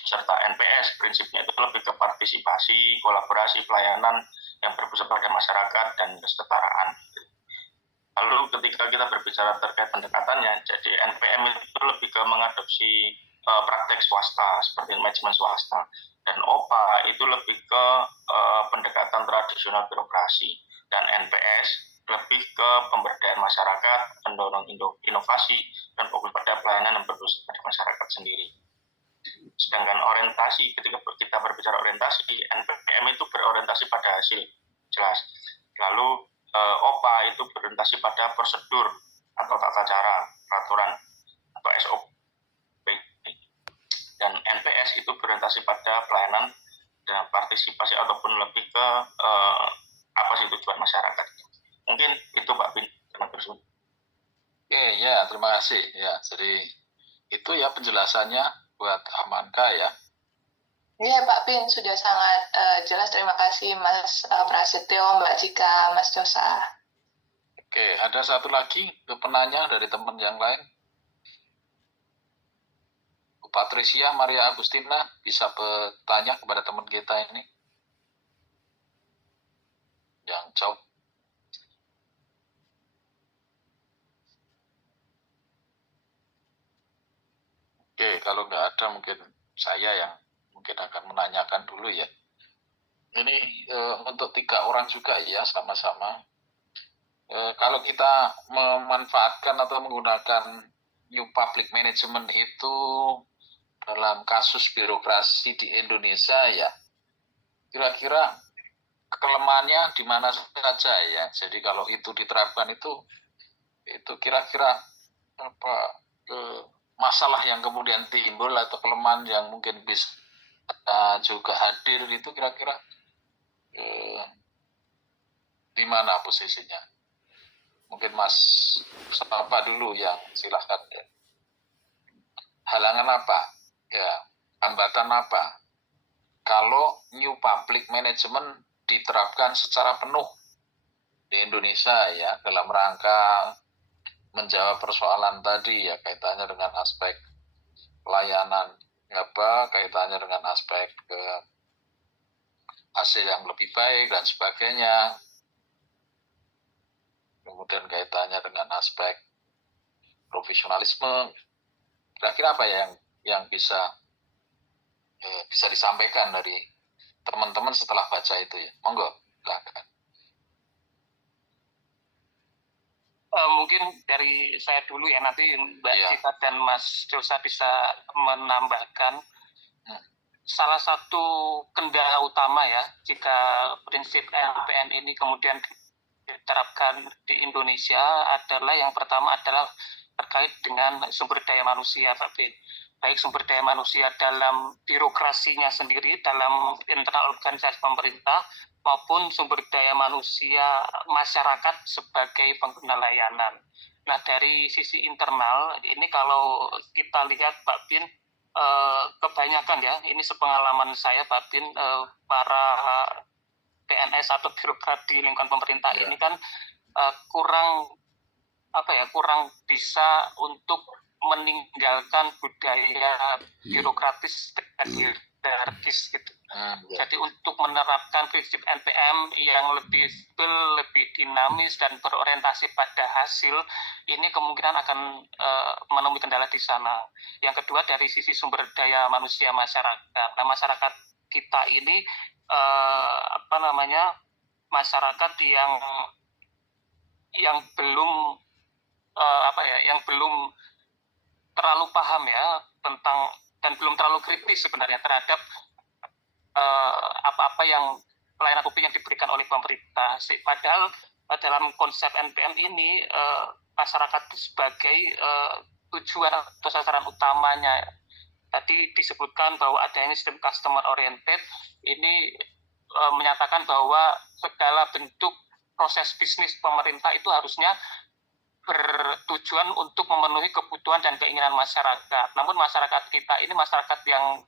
Serta NPS prinsipnya itu lebih ke partisipasi, kolaborasi, pelayanan yang berpusat pada masyarakat, dan kesetaraan. Lalu ketika kita berbicara terkait pendekatannya, jadi NPM itu lebih ke mengadopsi praktek swasta, seperti manajemen swasta. Dan OPA itu lebih ke pendekatan tradisional birokrasi. Dan NPS lebih ke pemberdayaan masyarakat, pendorong inovasi, dan fokus pada pelayanan yang berpusat pada masyarakat sendiri. Sedangkan orientasi, ketika kita berbicara orientasi, NPM itu berorientasi pada hasil, jelas. Lalu OPA itu berorientasi pada prosedur atau tata cara, peraturan, atau SOP. Dan NPS itu berorientasi pada pelayanan dan partisipasi ataupun lebih ke apa sih tujuan masyarakat. Mungkin itu Pak Bin, terima kasih. Ya, terima kasih. Ya, jadi itu ya penjelasannya buat Amanka ya. Iya Pak Bin, sudah sangat jelas. Terima kasih Mas Prasetyo, Mbak Cika, Mas Dosa. Oke, ada satu lagi penanya dari teman yang lain. Bu Patricia Maria Agustina bisa bertanya kepada teman kita ini yang jawab. Oke, kalau nggak ada mungkin saya yang mungkin akan menanyakan dulu ya. Ini untuk 3 orang juga ya, sama-sama. Kalau kita memanfaatkan atau menggunakan new public management itu dalam kasus birokrasi di Indonesia ya, kira-kira kelemahannya di mana saja ya. Jadi kalau itu diterapkan itu kira-kira apa masalah yang kemudian timbul atau kelemahan yang mungkin bisa juga hadir itu kira-kira di mana posisinya? Mungkin Mas siapa dulu yang silahkan ya. Halangan apa? Ya, hambatan apa? Kalau new public management diterapkan secara penuh di Indonesia ya, dalam rangka menjawab persoalan tadi ya, kaitannya dengan aspek pelayanan kaitannya dengan aspek hasil yang lebih baik dan sebagainya, kemudian kaitannya dengan aspek profesionalisme. Kira-kira apa yang bisa disampaikan dari teman-teman setelah baca itu ya? Monggo, silakan. Mungkin dari saya dulu ya, nanti Mbak Cika dan Mas Dosa bisa menambahkan. salah satu kendala utama ya jika prinsip NPM ini kemudian diterapkan di Indonesia adalah yang pertama adalah terkait dengan sumber daya manusia, Pak B. Baik sumber daya manusia dalam birokrasinya sendiri, dalam internal organisasi pemerintah, maupun sumber daya manusia masyarakat sebagai pengguna layanan. Nah, dari sisi internal, ini kalau kita lihat Pak Bin, kebanyakan ya, ini sepengalaman saya Pak Bin, para PNS atau birokrat di lingkungan pemerintah ini kan kurang bisa untuk meninggalkan budaya birokratis dan hierarkis gitu. Jadi untuk menerapkan prinsip NPM yang lebih dinamis dan berorientasi pada hasil, ini kemungkinan akan menemui kendala di sana. Yang kedua dari sisi sumber daya manusia masyarakat. Nah, masyarakat kita ini masyarakat yang belum terlalu paham ya tentang dan belum terlalu kritis sebenarnya terhadap apa-apa yang pelayanan publik yang diberikan oleh pemerintah. Padahal dalam konsep NPM ini masyarakat sebagai tujuan atau sasaran utamanya. Tadi disebutkan bahwa adanya sistem customer oriented ini menyatakan bahwa segala bentuk proses bisnis pemerintah itu harusnya bertujuan untuk memenuhi kebutuhan dan keinginan masyarakat. Namun masyarakat kita ini masyarakat yang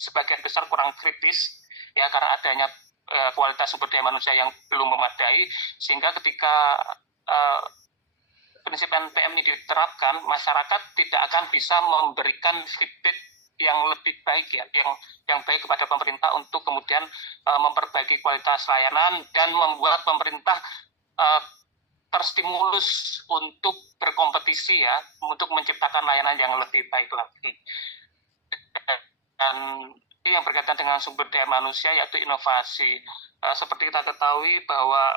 sebagian besar kurang kritis ya karena adanya kualitas sumber daya manusia yang belum memadai, sehingga ketika prinsip NPM ini diterapkan, masyarakat tidak akan bisa memberikan feedback yang lebih baik ya, yang baik kepada pemerintah untuk kemudian memperbaiki kualitas layanan dan membuat pemerintah terstimulus untuk berkompetisi ya, untuk menciptakan layanan yang lebih baik lagi. Dan ini yang berkaitan dengan sumber daya manusia yaitu inovasi. Seperti kita ketahui bahwa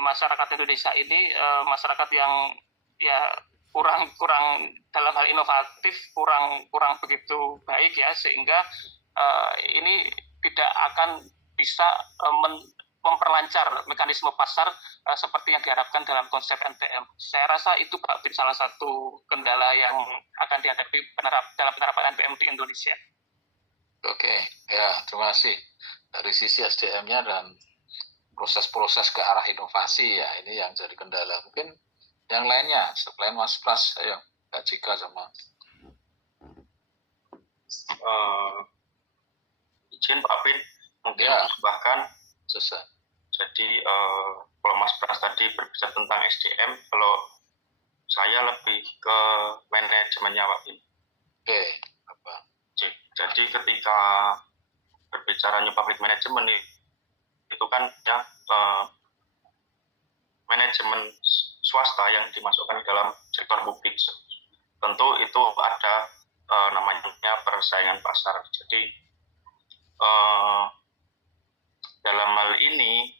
masyarakat Indonesia ini masyarakat yang ya kurang dalam hal inovatif, kurang begitu baik ya, sehingga ini tidak akan bisa memperlancar mekanisme pasar seperti yang diharapkan dalam konsep NPM. Saya rasa itu Pak Bin salah satu kendala yang akan dihadapi dalam penerapan NPM di Indonesia. Oke, ya terima kasih. Dari sisi SDM-nya dan proses-proses ke arah inovasi ya ini yang jadi kendala. Mungkin yang lainnya selain Mas Pras, ayo Kak Cika sama. Izin Pak Bin, mungkin Ya. bahkan Selesai. Jadi kalau Mas Pras tadi berbicara tentang SDM, kalau saya lebih ke manajemennya Pak Bin. Oke, apa? Jadi ketika berbicara new public management itu kan ya manajemen swasta yang dimasukkan dalam sektor publik. Tentu itu ada namanya persaingan pasar. Jadi dalam hal ini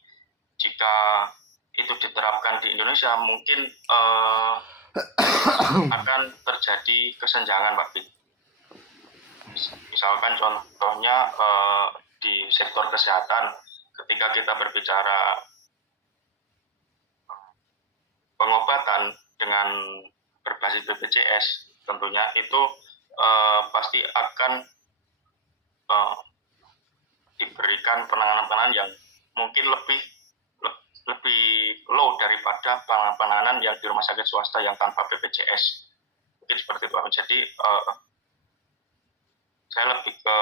jika itu diterapkan di Indonesia mungkin akan terjadi kesenjangan Pak Bin. Misalkan contohnya di sektor kesehatan ketika kita berbicara pengobatan dengan berbasis BPJS tentunya itu pasti akan diberikan penanganan yang mungkin lebih low daripada penanganan yang di rumah sakit swasta yang tanpa BPJS. Mungkin seperti itu. Jadi saya lebih ke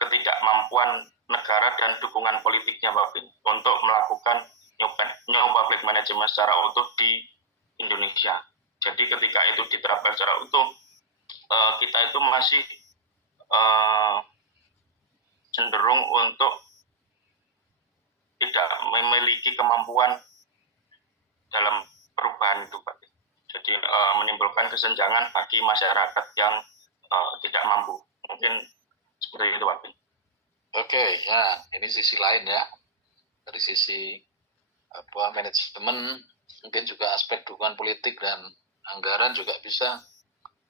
ketidakmampuan negara dan dukungan politiknya Pak Bin untuk melakukan new public management secara utuh di Indonesia. Jadi ketika itu diterapkan secara utuh, kita itu masih cenderung untuk tidak memiliki kemampuan dalam perubahan itu Pak. Jadi menimbulkan kesenjangan bagi masyarakat yang tidak mampu. Mungkin seperti itu Pak. Oke, ya ini sisi lain ya. Dari sisi manajemen, mungkin juga aspek dukungan politik dan anggaran juga bisa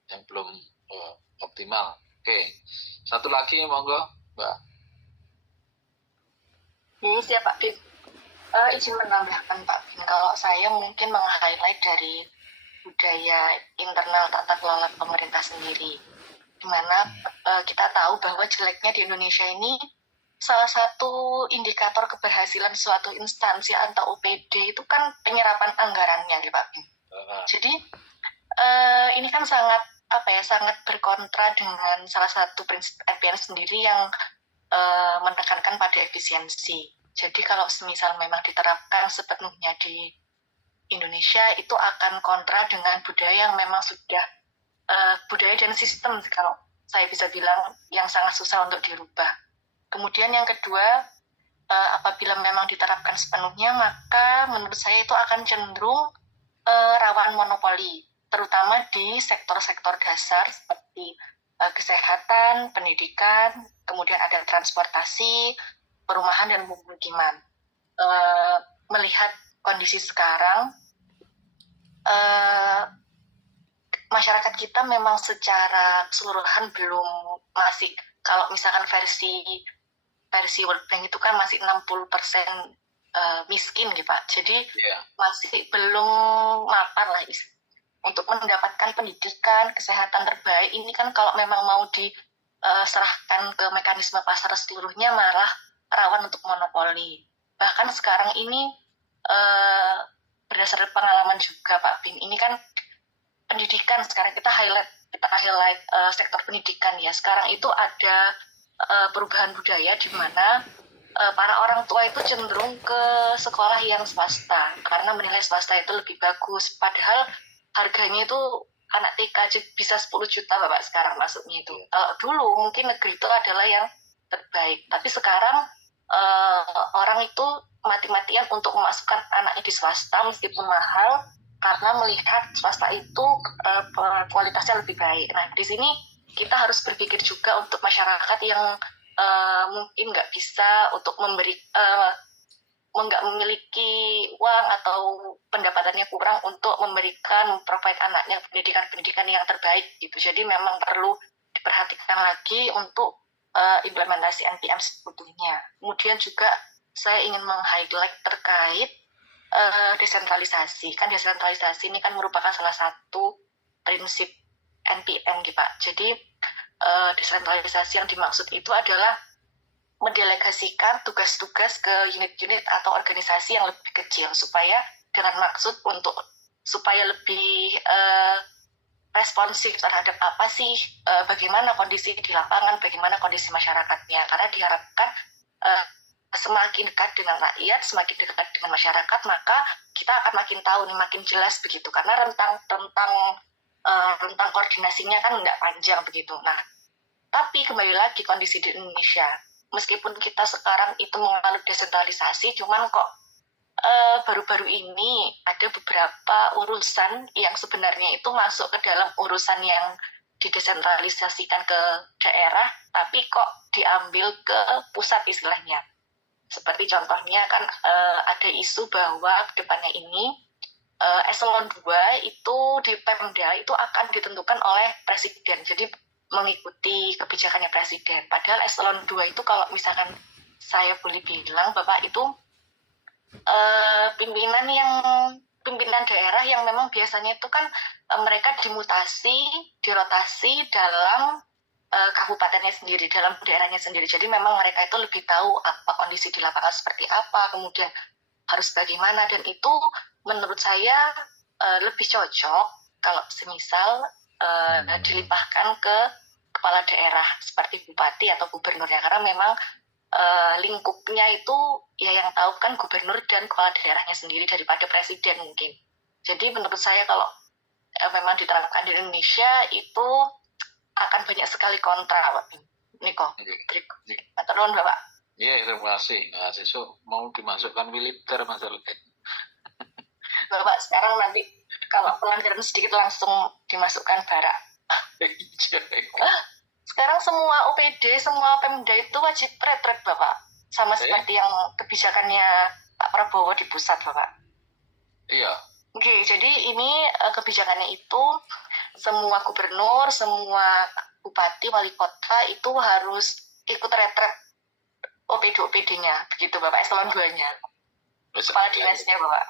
yang belum optimal. Oke. Satu lagi monggo, Mbak. Ini siapa Pak Bin? Izin menambahkan Pak Bin, kalau saya mungkin meng-highlight dari budaya internal tata kelola pemerintah sendiri, di mana kita tahu bahwa jeleknya di Indonesia ini salah satu indikator keberhasilan suatu instansi atau UPD itu kan penyerapan anggarannya, ya Pak Bin. Jadi ini kan sangat berkontra dengan salah satu prinsip NPN sendiri yang menekankan pada efisiensi. Jadi kalau semisal memang diterapkan sepenuhnya di Indonesia, itu akan kontra dengan budaya yang memang sudah budaya dan sistem, kalau saya bisa bilang, yang sangat susah untuk dirubah. Kemudian yang kedua, apabila memang diterapkan sepenuhnya, maka menurut saya itu akan cenderung rawan monopoli, terutama di sektor-sektor dasar seperti kesehatan, pendidikan, kemudian ada transportasi, perumahan dan pemukiman. Melihat kondisi sekarang, masyarakat kita memang secara keseluruhan masih, kalau misalkan versi World Bank itu kan masih 60% miskin gitu Pak. Jadi masih belum mapan lah untuk mendapatkan pendidikan, kesehatan terbaik. Ini kan kalau memang mau diserahkan ke mekanisme pasar seluruhnya, malah rawan untuk monopoli. Bahkan sekarang ini berdasarkan pengalaman juga Pak Bin, ini kan pendidikan, sekarang kita highlight sektor pendidikan ya. Sekarang itu ada perubahan budaya di mana para orang tua itu cenderung ke sekolah yang swasta karena menilai swasta itu lebih bagus. Padahal harganya itu anak TK aja bisa 10 juta Bapak sekarang masuknya itu. Dulu mungkin negeri itu adalah yang terbaik, tapi sekarang orang itu mati-matian untuk memasukkan anaknya di swasta meskipun mahal, karena melihat swasta itu kualitasnya lebih baik. Nah, di sini kita harus berpikir juga untuk masyarakat yang mungkin nggak bisa untuk nggak memiliki uang atau pendapatannya kurang untuk provide anaknya pendidikan yang terbaik gitu. Jadi memang perlu diperhatikan lagi untuk implementasi NPM sebetulnya. Kemudian juga saya ingin meng-highlight terkait desentralisasi. Kan desentralisasi ini kan merupakan salah satu prinsip NPM gitu Pak. Jadi desentralisasi yang dimaksud itu adalah mendelegasikan tugas-tugas ke unit-unit atau organisasi yang lebih kecil, supaya dengan maksud supaya lebih responsif terhadap apa sih, bagaimana kondisi di lapangan, bagaimana kondisi masyarakatnya. Karena diharapkan semakin dekat dengan rakyat, semakin dekat dengan masyarakat, maka kita akan makin tahu nih, makin jelas begitu. Karena rentang koordinasinya kan nggak panjang begitu. Nah, tapi kembali lagi kondisi di Indonesia, meskipun kita sekarang itu menganut desentralisasi, cuman kok baru-baru ini ada beberapa urusan yang sebenarnya itu masuk ke dalam urusan yang didesentralisasikan ke daerah, tapi kok diambil ke pusat istilahnya. Seperti contohnya kan ada isu bahwa kedepannya ini eselon 2 itu di Pemda itu akan ditentukan oleh presiden, jadi mengikuti kebijakannya presiden. Padahal eselon 2 itu kalau misalkan saya boleh bilang Bapak, itu pimpinan daerah yang memang biasanya itu kan mereka dirotasi dalam kabupatennya sendiri, dalam daerahnya sendiri. Jadi memang mereka itu lebih tahu apa kondisi di lapangan seperti apa, kemudian harus bagaimana, dan itu menurut saya lebih cocok kalau semisal dilimpahkan ke kepala daerah seperti bupati atau gubernurnya, karena memang lingkupnya itu ya yang tahu kan gubernur dan kepala daerahnya sendiri daripada presiden mungkin. Jadi menurut saya kalau memang diterapkan di Indonesia itu akan banyak sekali kontra Pak Niko. Terus Bapak. Iya, terima kasih. Nah, sesuk mau dimasukkan militer masalahnya. Bapak sekarang nanti kalau pelanggaran sedikit langsung dimasukkan barak. Sekarang semua OPD, semua Pemda itu wajib retret Bapak. Sama seperti yang kebijakannya Pak Prabowo di pusat Bapak. Iya. Oke, jadi ini kebijakannya itu semua gubernur, semua bupati, wali kota itu harus ikut retret OPD-OPD-nya, begitu Bapak, eselon 2-nya. Kepala dinasnya Bapak.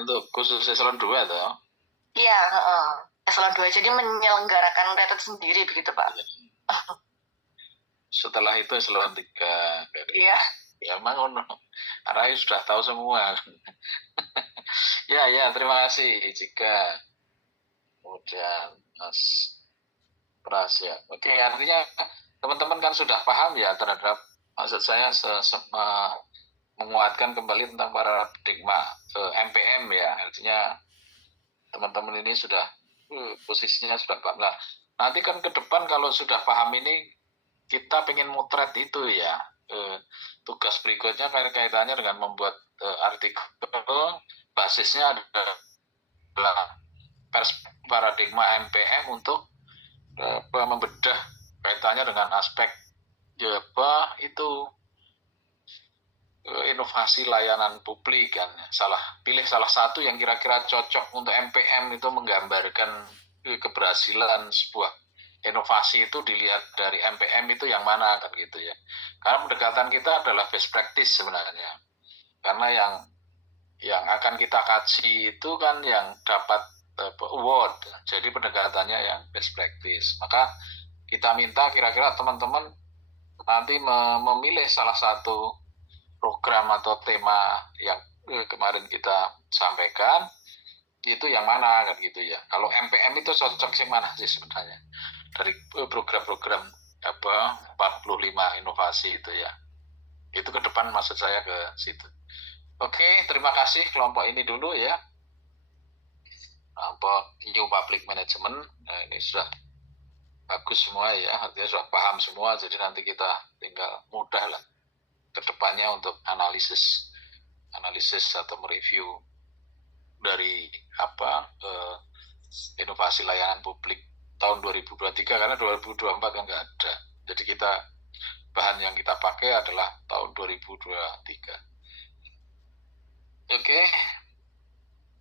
Untuk khusus eselon 2 toh? Iya, eselon 2. Jadi menyelenggarakan retret sendiri begitu Pak. Setelah itu eselon 3. Iya. Ya memang Arai sudah tahu semua. Ya, terima kasih jika kemudian Mas Pras ya. Oke, artinya teman-teman kan sudah paham ya terhadap, maksud saya menguatkan kembali tentang paradigma MPM ya. Artinya teman-teman ini sudah posisinya sudah paham lah. Nanti kan ke depan kalau sudah paham ini, kita pengen motret itu ya. Tugas berikutnya kaitannya dengan membuat artikel, basisnya adalah paradigma MPM untuk membedah kaitannya dengan aspek inovasi layanan publik kan. Pilih salah satu yang kira-kira cocok untuk MPM itu menggambarkan keberhasilan sebuah inovasi itu dilihat dari MPM itu yang mana kan gitu ya. Karena pendekatan kita adalah best practice sebenarnya. Karena yang akan kita kaji itu kan yang dapat award. Jadi pendekatannya yang best practice. Maka kita minta kira-kira teman-teman nanti memilih salah satu program atau tema yang kemarin kita sampaikan itu yang mana kan gitu ya. Kalau MPM itu cocok sih mana sih sebenarnya dari program-program 45 inovasi itu ya. Itu ke depan maksud saya ke situ. Oke, terima kasih kelompok ini dulu ya. Kelompok New Public Management. Nah, ini sudah bagus semua ya, artinya sudah paham semua, jadi nanti kita tinggal mudah lah ke depannya untuk analisis atau mereview dari inovasi layanan publik tahun 2023, karena 2024 kan nggak ada. Jadi bahan yang kita pakai adalah tahun 2023. Oke.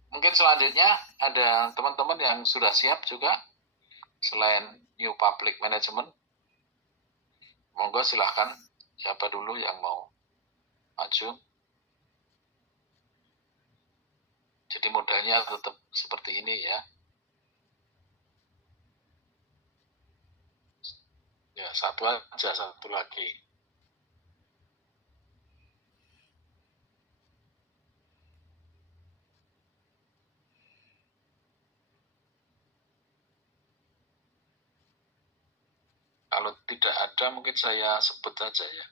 Mungkin selanjutnya ada teman-teman yang sudah siap juga selain New Public Management. Monggo silahkan, siapa dulu yang mau maju. Jadi modelnya tetap seperti ini ya. Ya, satu lagi. Kalau tidak ada mungkin saya sebut saja ya.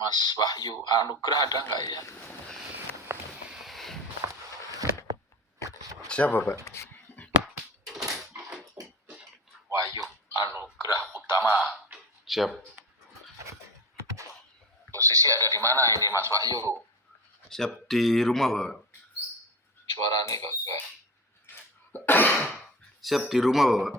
Mas Wahyu Anugrah ada nggak ya? Siapa Pak? Wahyu Anugrah Utama. Siap. Posisi ada di mana ini Mas Wahyu? Siap di rumah Pak. Suaranya kok enggak? Siap di rumah Pak.